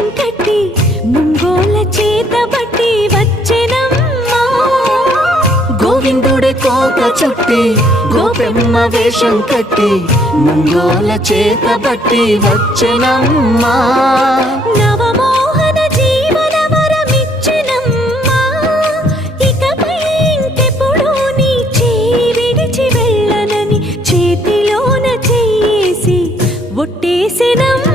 వేషం కట్టి ముంగోల చేతబట్టి వచ్చెనమ్మా. గోవిందుడే కోక చుట్టి గోపెమ్మ వేషం కట్టి ముంగోల చేతబట్టి వచ్చెనమ్మా. నవమోహన జీవన వరమిచ్చెనమ్మా. ఇకపై ఇంకెప్పుడు నీ చేయి విడిచి వెళ్ళనని చేతిలోన చెయ్యేసి ఒట్టేసెనమ్మా.